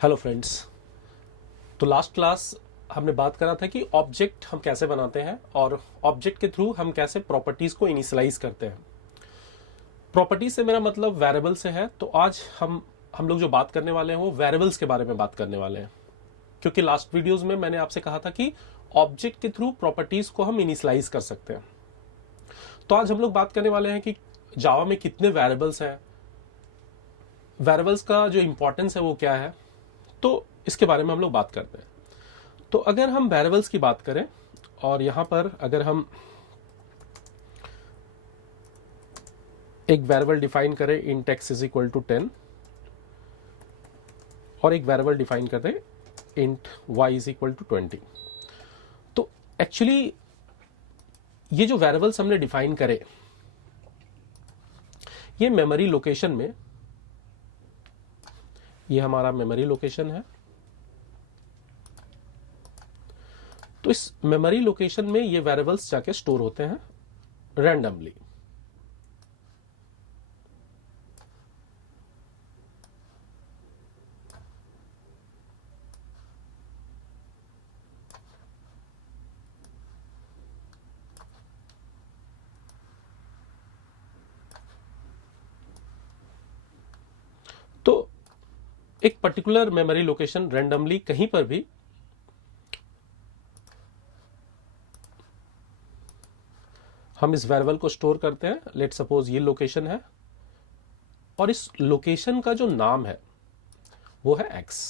Hello friends. तो last class हमने बात करा था कि ऑब्जेक्ट हम कैसे बनाते हैं और ऑब्जेक्ट के थ्रू हम कैसे प्रॉपर्टीज को इनिशियलाइज करते हैं। प्रॉपर्टी से मेरा मतलब वेरिएबल से है। तो आज हम लोग जो बात करने वाले हैं वो वेरिएबल्स के बारे में बात करने वाले हैं, क्योंकि लास्ट वीडियोस में मैंने आपसे कहा था कि ऑब्जेक्ट के थ्रू प्रॉपर्टीज को हम इनिशियलाइज कर सकते हैं। तो आज हम लोग बात करने वाले हैं कि जावा में कितने वेरिएबल्स हैं, वेरिएबल्स का जो इंपॉर्टेंस है वो क्या है। तो इसके बारे में हम लोग बात करते हैं। तो अगर हम वेरिएबल्स की बात करें और यहां पर अगर हम एक वेरिएबल डिफाइन करें int x is equal to 10 और एक वेरिएबल डिफाइन कर दें int y is equal to 20, तो एक्चुअली ये जो वेरिएबल्स हमने डिफाइन करे ये मेमोरी लोकेशन में, ये हमारा मेमोरी लोकेशन है। तो इस मेमोरी लोकेशन में ये वेरिएबल्स जाके स्टोर होते हैं रैंडमली। तो एक पर्टिकुलर मेमोरी लोकेशन रैंडमली कहीं पर भी हम इस वेरिएबल को स्टोर करते हैं। लेट सपोज ये लोकेशन है और इस लोकेशन का जो नाम है वो है x,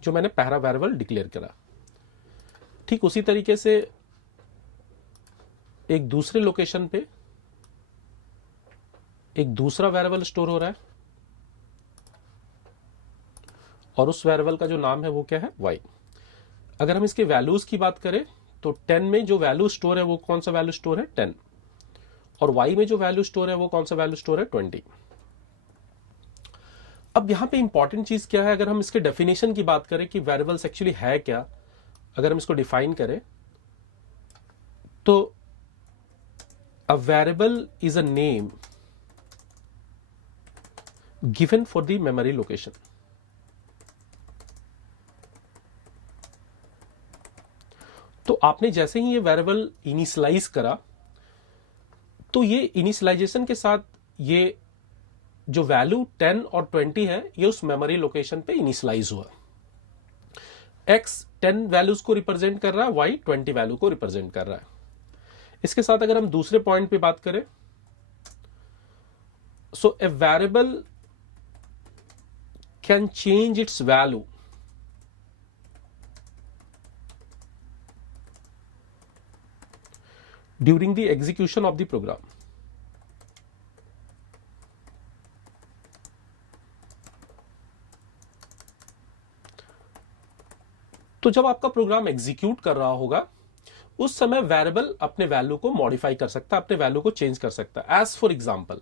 जो मैंने पहला वेरिएबल डिक्लेयर करा। ठीक उसी तरीके से एक दूसरे लोकेशन पे एक दूसरा वेरिएबल स्टोर हो रहा है और उस वेरिएबल का जो नाम है वो क्या है y। अगर हम इसके वैल्यूज की बात करें तो 10 में जो वैल्यू स्टोर है वो कौन सा वैल्यू स्टोर है 10, और y में जो वैल्यू स्टोर है वो कौन सा वैल्यू स्टोर है 20। अब यहां पे इंपॉर्टेंट चीज क्या है, अगर हम इसके डेफिनेशन की बात करें कि वेरिएबल्स एक्चुअली है क्या, अगर हम इसको डिफाइन करें तो a variable is a name given for the memory location. तो आपने जैसे ही ये वेरिएबल इनिशियलाइज करा तो ये इनिशियलाइजेशन के साथ ये जो वैल्यू 10 और 20 है ये उस मेमोरी लोकेशन पे इनिशियलाइज हुआ। x 10 वैल्यूज को रिप्रेजेंट कर रहा है, y 20 वैल्यू को रिप्रेजेंट कर रहा है। इसके साथ अगर हम दूसरे पॉइंट पे बात करें, so a variable can change its value during the execution of the program. तो जब आपका प्रोग्राम एग्जीक्यूट कर रहा होगा उस समय वेरिएबल अपने वैल्यू को मॉडिफाई कर सकता है, अपने वैल्यू को चेंज कर सकता है। एज फॉर एग्जांपल,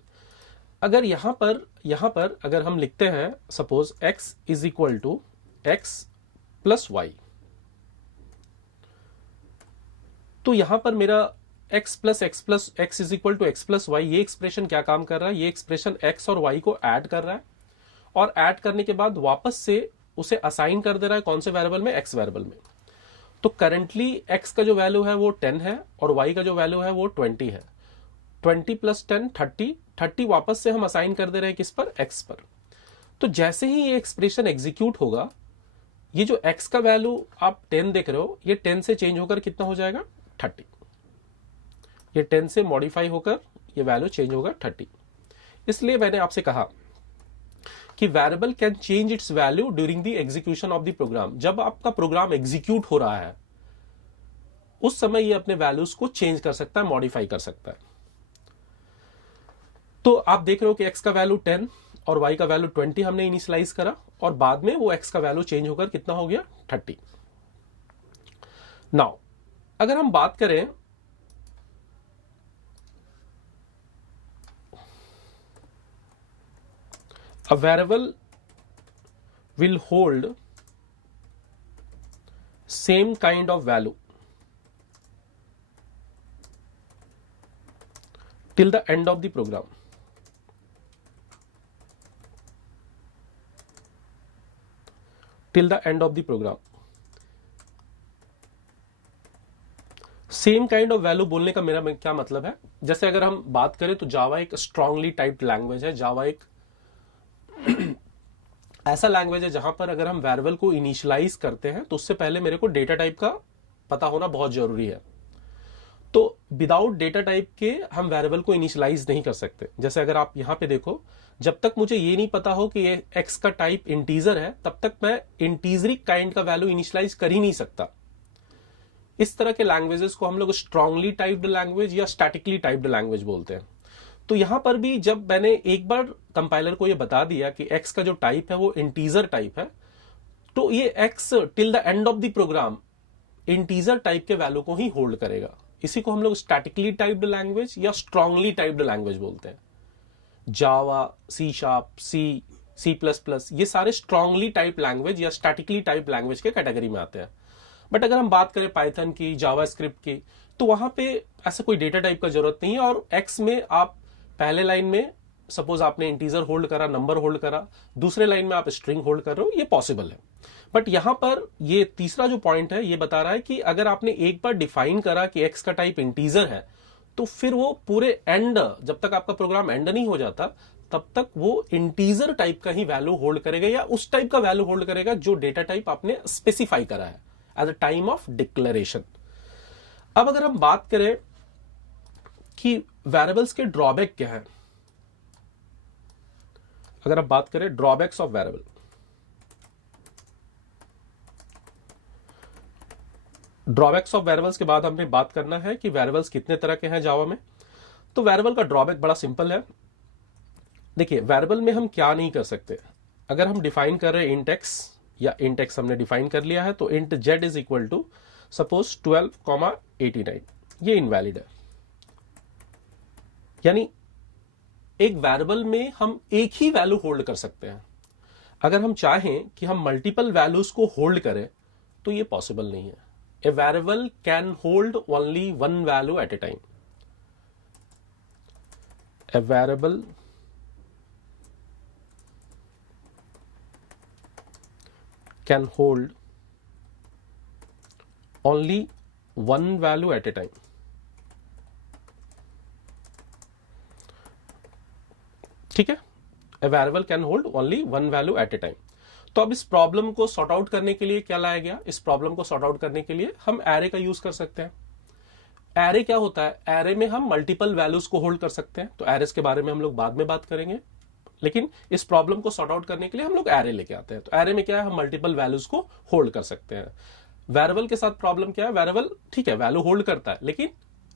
अगर यहां पर अगर हम लिखते हैं suppose x is equal to x plus y, तो यहां पर मेरा x is equal to x plus y, ये एक्सप्रेशन क्या काम कर रहा है, ये एक्सप्रेशन x और y को ऐड कर रहा है और ऐड करने के बाद वापस से उसे असाइन कर दे रहा है कौन से वेरिएबल में, x वेरिएबल में। तो करंटली x का जो वैल्यू है वो 10 है और y का जो वैल्यू है वो 20 है। 20 प्लस 10 30 वापस से हम असाइन कर दे रहे हैं किस पर, x पर। तो जैसे ही ये एक्सप्रेशन एग्जीक्यूट होगा, ये जो x का वैल्यू आप 10 देख रहे हो ये 10 से चेंज होकर कितना हो जाएगा 30। ये 10 से मॉडिफाई होकर ये वैल्यू चेंज होगा 30। इसलिए मैंने आपसे कहा कि variable can change its value during the execution of the program. जब आपका प्रोग्राम एग्जीक्यूट हो रहा है उस समय ये अपने वैल्यूज को चेंज कर सकता है, मॉडिफाई कर सकता है। तो आप देख रहे हो कि x का वैल्यू 10 और y का वैल्यू 20 हमने इनिशियलाइज करा और बाद में वो x का वैल्यू चेंज होकर कितना हो गया 30। नाउ अगर हम बात करें a variable will hold same kind of value till the end of the program. Till the end of the program. Same kind of value बोलने का मेरा क्या मतलब है, जैसे अगर हम बात करें तो जावा एक स्ट्रांगली टाइप्ड लैंग्वेज है। जावा एक ऐसा लैंग्वेज है जहां पर अगर हम वेरिएबल को इनिशियलाइज करते हैं तो उससे पहले मेरे को डेटा टाइप का पता होना बहुत जरूरी है। तो विदाउट डेटा टाइप के हम वेरिएबल को इनिशियलाइज नहीं कर सकते। जैसे अगर आप यहां पे देखो, जब तक मुझे ये नहीं पता हो कि ये एक्स का टाइप इंटीजर है, तब तक मैं इंटीजरिक काइंड का वैल्यू इनिशियलाइज कर ही नहीं सकता। इस तरह के लैंग्वेजेस को हम लोग स्ट्रांगली टाइप्ड लैंग्वेज या स्टैटिकली टाइप्ड लैंग्वेज बोलते हैं। तो यहां पर भी जब मैंने एक बार कंपाइलर को ये बता दिया कि एक्स का जो टाइप है वो इंटीजर टाइप है, तो ये x till the end of the program integer type के वैल्यू को ही होल्ड करेगा। इसी को हम लोग स्टैटिकली टाइप्ड लैंग्वेज या स्ट्रांगली टाइप्ड लैंग्वेज बोलते हैं। Java, C sharp, C plus plus, ये सारे स्ट्रांगली टाइप लैंग्वेज या स्टैटिकली टाइप लैंग्वेज के कैटेगरी में आते हैं। बट अगर हम बात करें पाइथन की, जावास्क्रिप्ट की, तो वहां पे ऐसा कोई डेटा टाइप का जरूरत नहीं है। और एक्स में आप पहले लाइन में सपोज आपने इंटीजर होल्ड करा, नंबर होल्ड करा, दूसरे लाइन में आप स्ट्रिंग होल्ड कर रहे हो, ये पॉसिबल है। बट यहां पर ये तीसरा जो पॉइंट है ये बता रहा है कि अगर आपने एक बार डिफाइन करा कि एक्स का टाइप इंटीजर है, तो फिर वो पूरे एंड, जब तक आपका प्रोग्राम एंड नहीं हो जाता तब तक वो इंटीजर टाइप का ही वैल्यू होल्ड करेगा या उस टाइप का वैल्यू होल्ड करेगा जो डेटा टाइप आपने स्पेसिफाई करा है at the time of declaration. अब अगर हम बात करें कि वेरिएबल्स के ड्रॉबैक क्या है, अगर आप बात करें drawbacks of variable, drawbacks of variables के बाद हमने बात करना है कि वेरिएबल्स कितने तरह के हैं जावा में। तो वेरिएबल का ड्रॉबैक बड़ा सिंपल है। देखिए, वेरिएबल में हम क्या नहीं कर सकते। अगर हम डिफाइन कर रहे हैं इंट एक्स, या इंट एक्स हमने डिफाइन कर लिया है, तो int z is equal to suppose 12,89, ये इनवैलिड है। यानी एक वेरिएबल में हम एक ही वैल्यू होल्ड कर सकते हैं। अगर हम चाहें कि हम मल्टीपल वैल्यूज को होल्ड करें तो ये पॉसिबल नहीं है। A variable can hold only one value at a time. A variable can hold only one value at a time। ठीक है, a variable can hold only one value at a time। तो अब इस problem को sort out करने के लिए क्या लाया गया, इस प्रॉब्लम को सॉर्ट आउट करने के लिए हम एरे का यूज कर सकते हैं। एरे क्या होता है, एरे में हम मल्टीपल वैल्यूज को होल्ड कर सकते हैं। तो एरेस के बारे में हम लोग बाद में बात करेंगे, लेकिन इस प्रॉब्लम को सॉर्ट आउट करने के लिए हम लोग एरे लेके आते हैं। तो एरे में क्या है, हम मल्टीपल वैल्यूज को होल्ड कर सकते हैं। वेरिएबल के साथ प्रॉब्लम क्या है, वेरिएबल ठीक है वैल्यू होल्ड करता है, लेकिन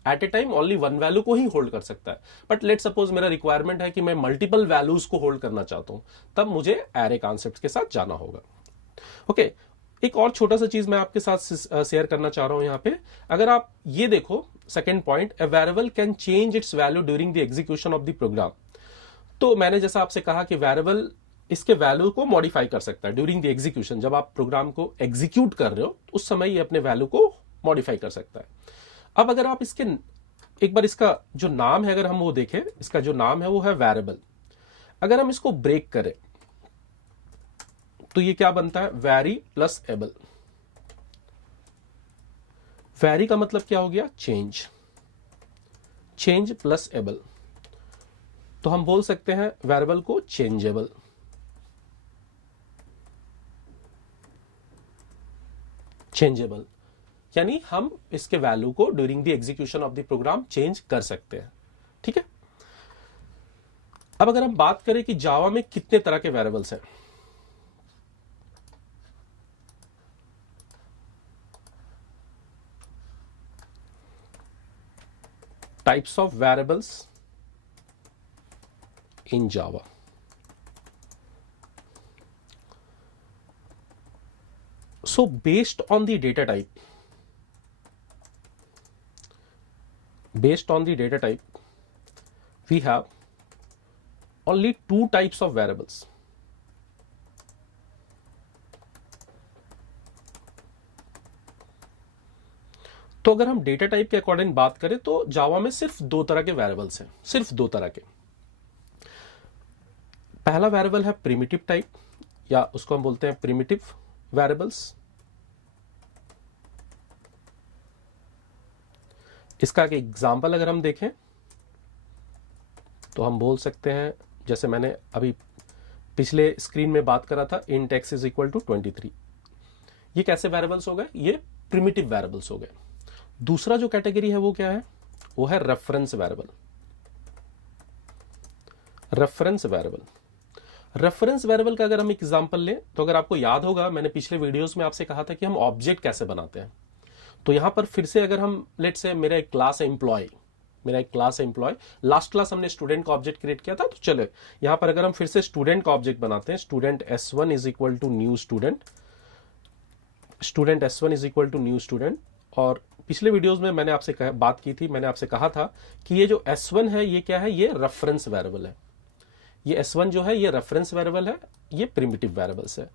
at a time only one value को ही होल्ड कर सकता है। बट लेट सपोज मेरा रिक्वायरमेंट है कि मैं मल्टीपल वैल्यूज को होल्ड करना चाहता हूं, तब मुझे एरे कॉन्सेप्ट के साथ जाना होगा। ओके, एक और छोटा सा चीज मैं आपके साथ शेयर करना चाह रहा हूं यहां पे। अगर आप ये देखो second point, a variable can change its value during the execution of the program. तो मैंने जैसा आपसे कहा कि वेरिएबल इसके वैल्यू को मॉडिफाई कर सकता है ड्यूरिंग द एग्जीक्यूशन। जब आप प्रोग्राम को एग्जीक्यूट कर रहे हो उस समय ये अपने वैल्यू को मॉडिफाई कर सकता है। अब अगर आप इसके एक बार इसका जो नाम है अगर हम वो देखें, इसका जो नाम है वो है वेरिएबल। अगर हम इसको ब्रेक करें तो ये क्या बनता है, वेरी प्लस एबल। वेरी का मतलब क्या हो गया, चेंज, चेंज प्लस एबल। तो हम बोल सकते हैं वेरिएबल को चेंजेबल। चेंजेबल यानी हम इसके वैल्यू को during the execution of the program change कर सकते हैं। ठीक है, अब अगर हम बात करें कि जावा में कितने तरह के वेरिएबल्स हैं, types of variables in Java। So based on the data type, we have only two types of variables। तो अगर हम डेटा टाइप के अकॉर्डिंग बात करें तो जावा में सिर्फ दो तरह के वेरिएबल्स हैं, सिर्फ दो तरह के। पहला वेरिएबल है प्रिमिटिव टाइप, या उसको हम बोलते हैं प्रिमिटिव वेरिएबल्स। इसका एक एग्जाम्पल अगर हम देखें तो हम बोल सकते हैं, जैसे मैंने अभी पिछले स्क्रीन में बात करा था, int x is equal to 23। ये कैसे वेरिएबल्स हो गए? ये प्रिमिटिव वेरिएबल्स हो गए। दूसरा जो कैटेगरी है वो क्या है? वो है reference variable. Reference variable, reference variable का अगर हम एग्जांपल लें तो अगर आपको याद होगा, मैंने पिछले वीडियोस में आपसे कहा था कि हम ऑब्जेक्ट कैसे बनाते हैं। तो यहां पर फिर से अगर हम लेट से मेरा एक क्लास है एम्प्लॉय, मेरा एक क्लास है एम्प्लॉय, लास्ट क्लास हमने स्टूडेंट का ऑब्जेक्ट क्रिएट किया था, तो चलो यहां पर अगर हम फिर से स्टूडेंट का ऑब्जेक्ट बनाते हैं, student s1 is equal to new student, student s1 is equal to new student. और पिछले वीडियोस में मैंने आपसे बात की थी, मैंने आपसे कहा था कि ये जो s1 है ये क्या है? ये रेफरेंस वेरिएबल है। ये s1 जो है ये रेफरेंस वेरिएबल है, ये प्रिमिटिव वेरिएबल्स है।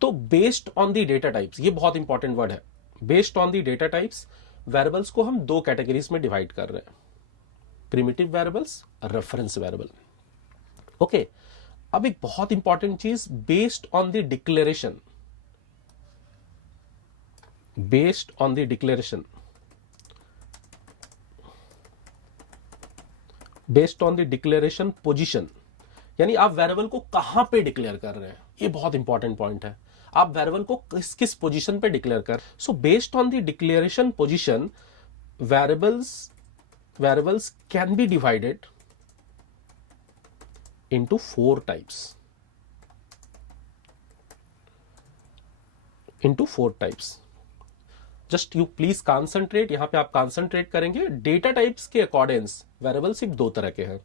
तो based on the data types, ये बहुत इंपॉर्टेंट वर्ड है, based on the data types variables को हम दो कैटेगरीज में डिवाइड कर रहे हैं, primitive variables, reference variable. Okay, अब एक बहुत इंपॉर्टेंट चीज, based on the declaration, based on the declaration, based on the declaration position, यानी आप वेरिएबल को कहां पे डिक्लेयर कर रहे हैं, ये बहुत इंपॉर्टेंट पॉइंट है। आप वेरिएबल को किस किस पोजीशन पे डिक्लेयर कर, so based on the declaration position variables can be divided into 4 types, into 4 types. Just you please concentrate, यहां पे आप कॉन्सेंट्रेट करेंगे। डेटा टाइप्स के अकॉर्डिंग्स वेरिएबल सिर्फ दो तरह के हैं,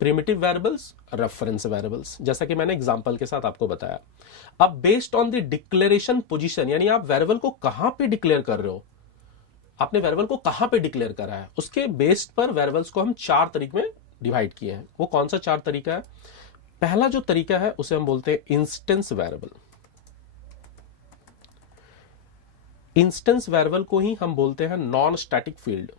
प्रिमिटिव वेरिएबल्स, रेफरेंस वेरिएबल्स, जैसा कि मैंने एग्जांपल के साथ आपको बताया। अब based on the declaration position, यानी आप वेरिएबल को कहां पे डिक्लेयर कर रहे हो, आपने वेरिएबल को कहां पे डिक्लेयर करा है, उसके बेस्ड पर वेरिएबल्स को हम 4 तरीके में डिवाइड किए हैं। वो कौन सा 4 तरीका है? पहला जो तरीका है उसे हम बोलते हैं इंस्टेंस वेरिएबल। इंस्टेंस वेरिएबल को ही हम बोलते हैं non static field.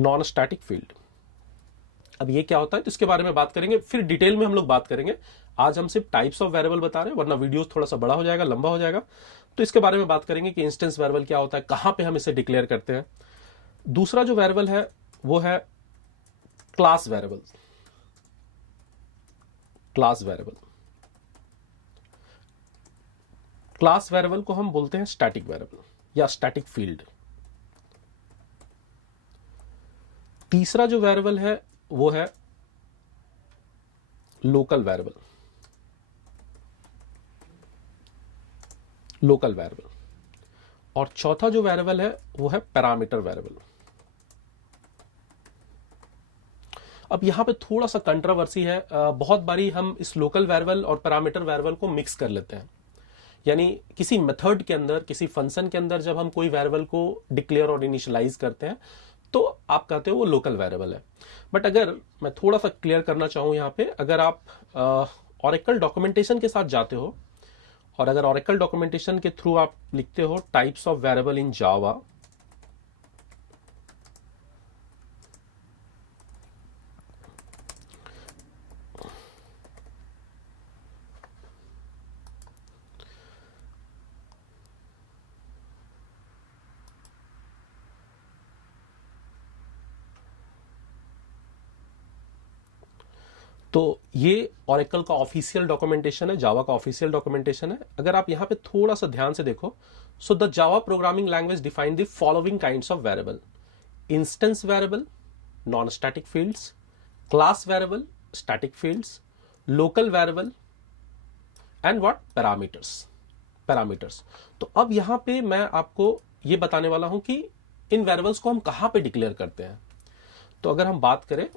Non static field, अब ये क्या होता है तो इसके बारे में बात करेंगे, फिर डिटेल में हम लोग बात करेंगे। आज हम सिर्फ टाइप्स ऑफ वेरिएबल बता रहे हैं, वरना वीडियो थोड़ा सा बड़ा हो जाएगा, लंबा हो जाएगा। तो इसके बारे में बात करेंगे कि इंस्टेंस वेरिएबल क्या होता है, कहां पे हम इसे डिक्लेयर करते हैं। दूसरा जो वेरिएबल है वो है class variable. Class variable, class variable को हम बोलते हैं स्टैटिक वेरिएबल या स्टैटिक फील्ड। तीसरा जो वेरिएबल है वो है लोकल वेरिएबल, लोकल वेरिएबल। और चौथा जो वेरिएबल है वो है पैरामीटर वेरिएबल। अब यहां पे थोड़ा सा कंट्रोवर्सी है, बहुत बारी हम इस लोकल वेरिएबल और पैरामीटर वेरिएबल को मिक्स कर लेते हैं। यानी किसी मेथड के अंदर, किसी फंक्शन के अंदर जब हम कोई वेरिएबल को डिक्लेयर और इनिशियलाइज करते हैं तो आप कहते हो वो लोकल वेरिएबल है। बट अगर मैं थोड़ा सा क्लियर करना चाहूं यहां पे, अगर आप ऑरेकल डॉक्यूमेंटेशन के साथ जाते हो और अगर ऑरेकल डॉक्यूमेंटेशन के थ्रू आप लिखते हो टाइप्स ऑफ वेरिएबल इन जावा, तो ये ऑरेकल का ऑफिशियल डॉक्यूमेंटेशन है, जावा का ऑफिशियल डॉक्यूमेंटेशन है। अगर आप यहां पे थोड़ा सा ध्यान से देखो, so the Java programming language define the following kinds of variable: instance variable, non static fields, class variable, static fields, local variable and what, parameters, parameters. तो अब यहां पे मैं आपको ये बताने वाला हूं कि इन वेरिएबल्स को हम कहां पे डिक्लेयर करते हैं। तो अगर हम बात करें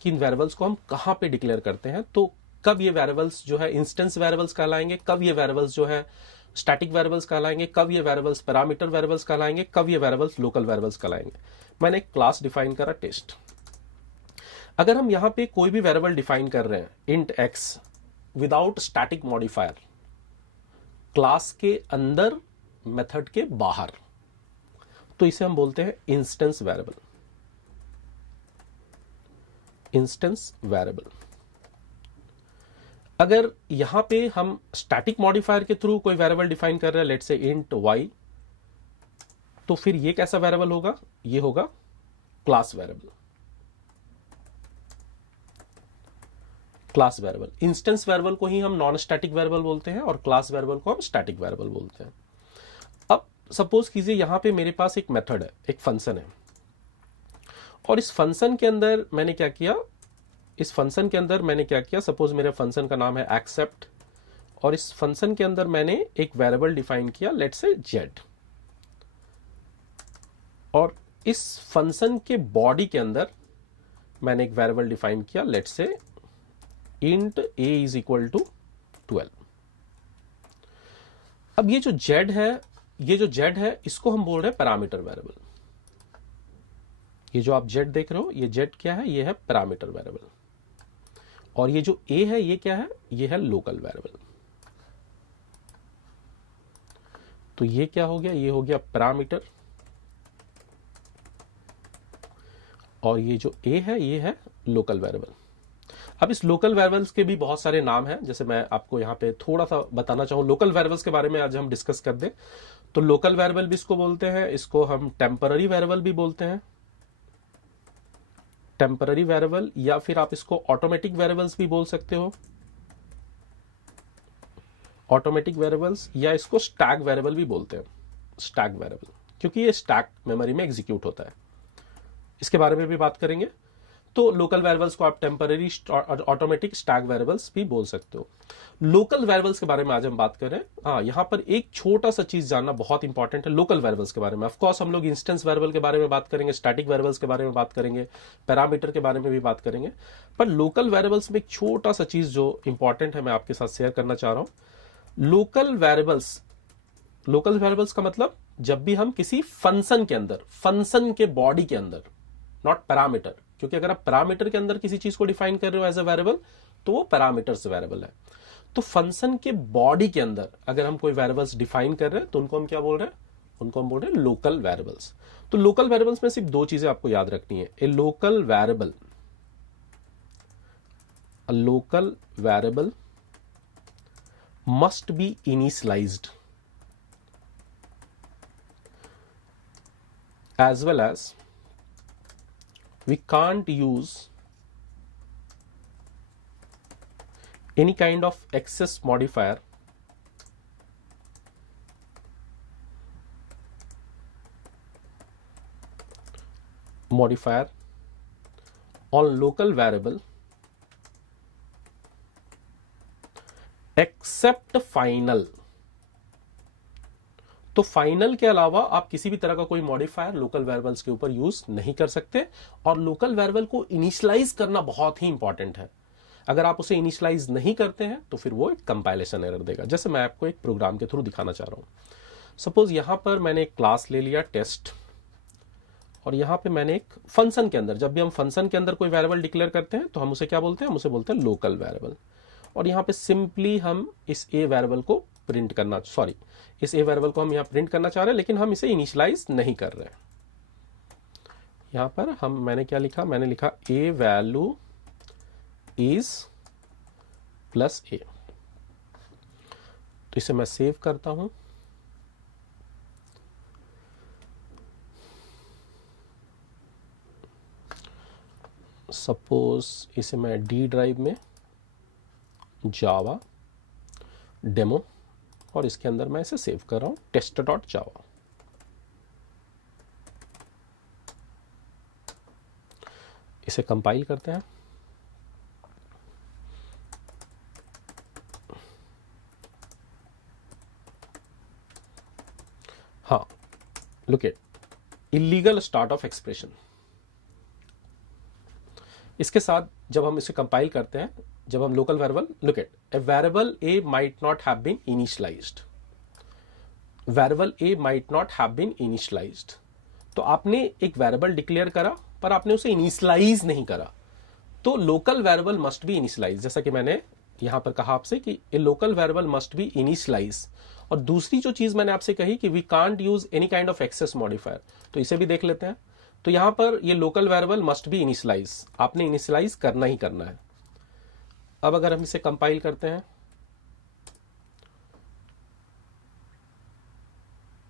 कि इन वेरिएबल्स को हम कहां पे डिक्लेयर करते हैं, तो कब ये वेरिएबल्स जो है इंस्टेंस वेरिएबल्स कहलाएंगे, कब ये वेरिएबल्स जो है स्टैटिक वेरिएबल्स कहलाएंगे, कब ये वेरिएबल्स पैरामीटर वेरिएबल्स कहलाएंगे, कब ये वेरिएबल्स लोकल वेरिएबल्स कहलाएंगे। मैंने एक क्लास डिफाइन करा टेस्ट। अगर हम यहां पे कोई भी वेरिएबल डिफाइन कर रहे हैं int x without static modifier, class के अंदर मेथड के बाहर, तो इसे हम बोलते हैं इंस्टेंस वेरिएबल, इंस्टेंस वेरिएबल। अगर यहां पे हम स्टैटिक मॉडिफायर के थ्रू कोई वेरिएबल डिफाइन कर रहे हैं, लेट्स से इंट y, तो फिर ये कैसा वेरिएबल होगा? ये होगा class variable. Class variable, instance variable को ही हम नॉन स्टैटिक वेरिएबल बोलते हैं और क्लास वेरिएबल को हम स्टैटिक वेरिएबल बोलते हैं। अब सपोज कीजिए यहां पे मेरे पास एक मेथड है, एक फंक्शन है, और इस फंक्शन के अंदर मैंने क्या किया, सपोज मेरे फंक्शन का नाम है एक्सेप्ट, और इस फंक्शन के अंदर मैंने एक वेरिएबल डिफाइन किया, लेट्स से z, और इस फंक्शन के बॉडी के अंदर मैंने एक वेरिएबल डिफाइन किया, let's say int a is equal to 12। अब ये जो z है इसको हम बोल रहे हैं पैरामीटर वेरिएबल। ये जो आप z देख रहे हो, ये z क्या है? ये है पैरामीटर वेरिएबल। और ये जो a है, ये क्या है? ये है लोकल वेरिएबल। तो ये क्या हो गया? ये हो गया पैरामीटर, और ये जो a है ये है लोकल वेरिएबल। अब इस लोकल वेरिएबल्स के भी बहुत सारे नाम हैं, जैसे मैं आपको यहां पे थोड़ा सा बताना चाहूं लोकल वेरिएबल्स के बारे में, आज हम डिस्कस कर दें तो लोकल वेरिएबल भी इसको बोलते हैं, इसको हम टेम्पररी वेरिएबल भी बोलते हैं, टेम्पररी वेरिएबल, या फिर आप इसको ऑटोमेटिक वेरिएबल्स भी बोल सकते हो, ऑटोमेटिक वेरिएबल्स, या इसको स्टैक वेरिएबल भी बोलते हैं, स्टैक वेरिएबल, क्योंकि ये स्टैक मेमोरी में एग्जीक्यूट होता है। इसके बारे में भी बात करेंगे। तो लोकल वेरिएबल्स को आप टेम्पररी, ऑटोमेटिक, स्टैक वेरिएबल्स भी बोल सकते हो। लोकल वेरिएबल्स के बारे में आज हम बात करें। हाँ, यहां पर एक छोटा सा चीज जानना बहुत इंपॉर्टेंट है लोकल वेरिएबल्स के बारे में। ऑफ कोर्स हम लोग इंस्टेंस वेरिएबल के बारे में बात करेंगे, स्टैटिक वेरिएबल्स के बारे में बात करेंगे, पैरामीटर के बारे में भी बात करेंगे, पर लोकल वेरिएबल्स में एक छोटा सा चीज जो इंपॉर्टेंट है मैं आपके साथ शेयर करना चाह रहा हूं। लोकल वेरिएबल्स का मतलब जब भी हम किसी फंक्शन के अंदर, फंक्शन के बॉडी के अंदर, नॉट पैरामीटर, क्योंकि अगर आप पैरामीटर के अंदर किसी चीज को डिफाइन कर रहे हो एज अ वेरिएबल तो वो पैरामीटर्स वेरिएबल है। तो फंक्शन के बॉडी के अंदर अगर हम कोई वेरिएबल्स डिफाइन कर रहे हैं तो उनको हम क्या बोल रहे हैं? उनको हम बोल रहे हैं लोकल वेरिएबल्स। तो लोकल वेरिएबल्स में सिर्फ दो चीजें आपको याद रखनी है। ए local variable must B initialised as well as we can't use any kind of access modifier on local variable except final। तो फाइनल के अलावा आप किसी भी तरह का कोई मॉडिफायर लोकल वेरिएबल्स के ऊपर यूज नहीं कर सकते। और लोकल वेरिएबल को इनिशियलाइज करना बहुत ही इंपॉर्टेंट है। अगर आप उसे इनिशियलाइज नहीं करते हैं तो फिर वो एक कंपाइलेशन एरर देगा। जैसे मैं आपको एक प्रोग्राम के थ्रू दिखाना चाह रहा हूं। सपोज यहां पर मैंने एक क्लास ले लिया टेस्ट, और यहां पे मैंने एक फंक्शन के अंदर, जब भी हम फंक्शन के अंदर कोई वेरिएबल डिक्लेयर करते हैं तो हम उसे क्या बोलते हैं? हम उसे बोलते हैं लोकल वेरिएबल। और यहां पे सिंपली हम इस ए वेरिएबल को प्रिंट करना, इस ए वेरिएबल को हम यहां प्रिंट करना चाह रहे हैं, लेकिन हम इसे इनिशियलाइज नहीं कर रहे हैं। यहां पर मैंने क्या लिखा? मैंने लिखा ए वैल्यू इज प्लस ए। तो इसे मैं सेव करता हूं। सपोज इसे मैं डी ड्राइव में जावा डेमो, और इसके अंदर मैं इसे सेव कर रहा हूं test.java। इसे कंपाइल करते हैं। हाँ, look at illegal start of expression. इसके साथ जब हम इसे कंपाइल करते हैं, जब हम local variable, look at a variable a might not have been initialized, variable a might not have been initialized. तो आपने एक वेरिएबल डिक्लेयर करा पर आपने उसे इनिशियलाइज नहीं करा, तो local variable must be initialize. जैसा कि मैंने यहां पर कहा आपसे कि a local variable must be initialize. और दूसरी जो चीज मैंने आपसे कही कि we can't use any kind of access modifier, तो इसे भी देख लेते हैं। तो यहां पर ये local variable must be initialize, आपने इनिशियलाइज करना ही करना है। अब अगर हम इसे कंपाइल करते हैं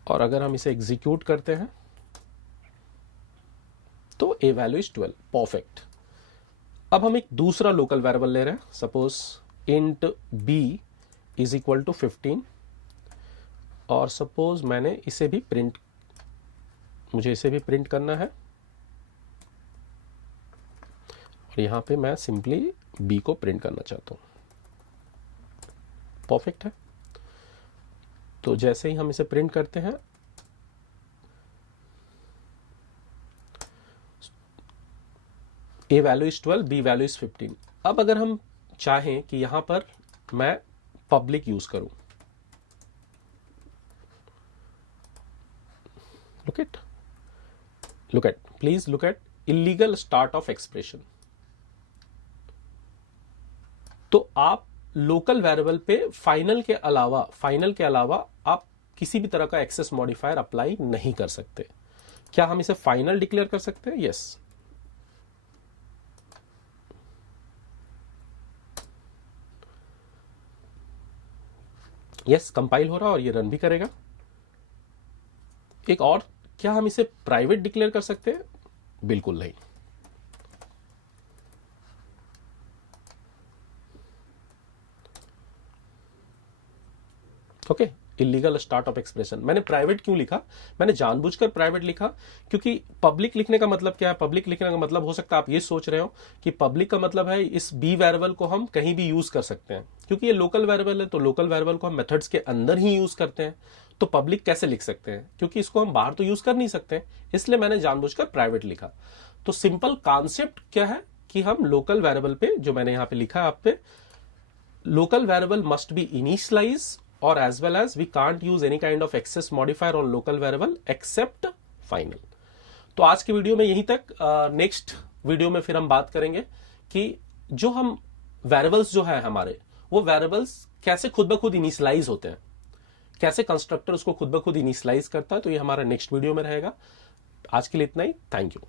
और अगर हम इसे एग्जीक्यूट करते हैं तो ए वैल्यू इज 12, परफेक्ट। अब हम एक दूसरा लोकल वेरिएबल ले रहे हैं, suppose int b is equal to 15 और सपोज मैंने इसे भी प्रिंट, मुझे इसे भी प्रिंट करना है और यहां पे मैं सिंपली बी को प्रिंट करना चाहता हूं, परफेक्ट है। तो जैसे ही हम इसे प्रिंट करते हैं A value is 12, B value is 15। अब अगर हम चाहें कि यहां पर मैं पब्लिक यूज करूं, look at please look at illegal start of expression। तो आप लोकल वेरिएबल पे फाइनल के अलावा आप किसी भी तरह का एक्सेस मॉडिफायर अप्लाई नहीं कर सकते। क्या हम इसे फाइनल डिक्लेयर कर सकते हैं? यस। यस, कंपाइल हो रहा है और ये रन भी करेगा। एक और, क्या हम इसे प्राइवेट डिक्लेयर कर सकते हैं? बिल्कुल नहीं। Okay, illegal start of expression. मैंने प्राइवेट क्यों लिखा? मैंने जानबूझकर प्राइवेट लिखा क्योंकि पब्लिक लिखने का मतलब क्या है? पब्लिक लिखने का मतलब, हो सकता है आप ये सोच रहे हो कि पब्लिक का मतलब है इस बी वेरिएबल को हम कहीं भी यूज कर सकते हैं। क्योंकि ये लोकल वेरिएबल है तो लोकल वेरिएबल को हम मेथड्स के अंदर ही यूज करते हैं, तो पब्लिक कैसे लिख सकते हैं? क्योंकि इसको हम बाहर तो यूज कर नहीं सकते, इसलिए मैंने जानबूझकर प्राइवेट लिखा। तो सिंपल कॉन्सेप्ट क्या है कि हम लोकल वेरिएबल पे, जो मैंने यहां पे लिखा है आप पे, local variable must be initialized or as well as we can't use any kind of access modifier on local variable except final। तो आज की वीडियो में यहीं तक। नेक्स्ट वीडियो में फिर हम बात करेंगे कि जो हम वेरिएबल्स जो है हमारे, वो वेरिएबल्स कैसे खुद ब खुद इनिशियलाइज होते हैं, कैसे कंस्ट्रक्टर उसको खुद ब खुद इनिशियलाइज करता है। तो ये हमारा नेक्स्ट वीडियो में रहेगा। आज के लिए इतना ही, थैंक यू।